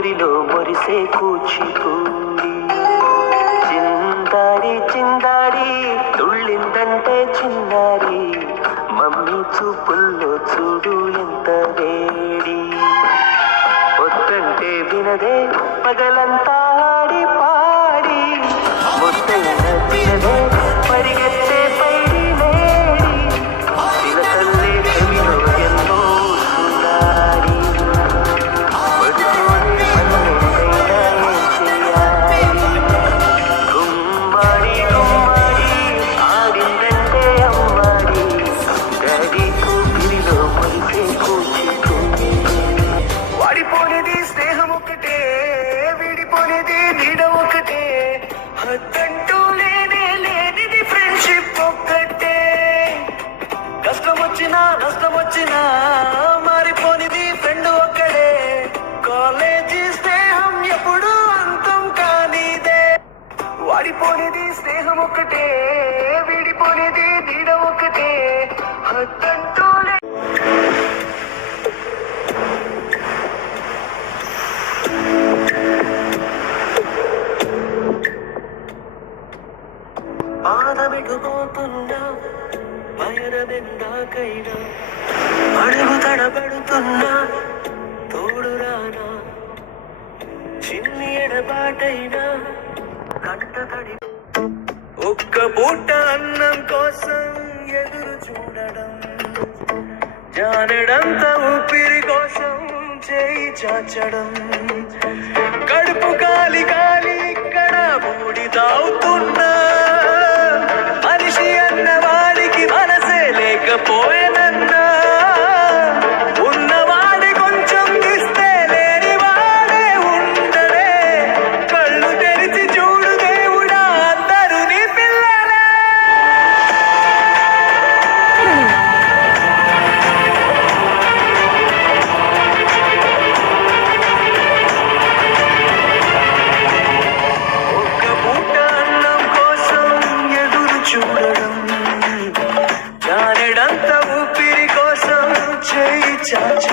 నీరిలో మురిసే కూచిపూడి. చిందాడి చిందాడి తుళ్ళిందంటే చిన్నారి. మమ్మీ చూపుల్లో చూడు ఎంత వేడి. పొద్దంటే వినదే పగలంతా హద్దంటూ లేనే లేనిది ఫ్రెండ్షిప్ ఒక్కటే. కష్టం వచ్చినా నష్టం వచ్చినా మారిపోనిది ఫ్రెండ్ ఒక్కడే. కాలేజీ స్నేహం ఎప్పుడు అంతం కానిదే. వాడిపోనిది స్నేహం ఒక్కటే విడిపోనిది నీడ ఒక్కటే. పాదమిటుపోతున్నా పయనమెందాకైనా అడుగు తడబడుతున్నా తోడు రానా? చిన్ని ఎడబాటైనా? కంట తడి ఒక్క పూట అన్నం కోసం ఎదురు చూడడం. జానడంత ఊపిరి కోసం చేయి చాచడం. cha.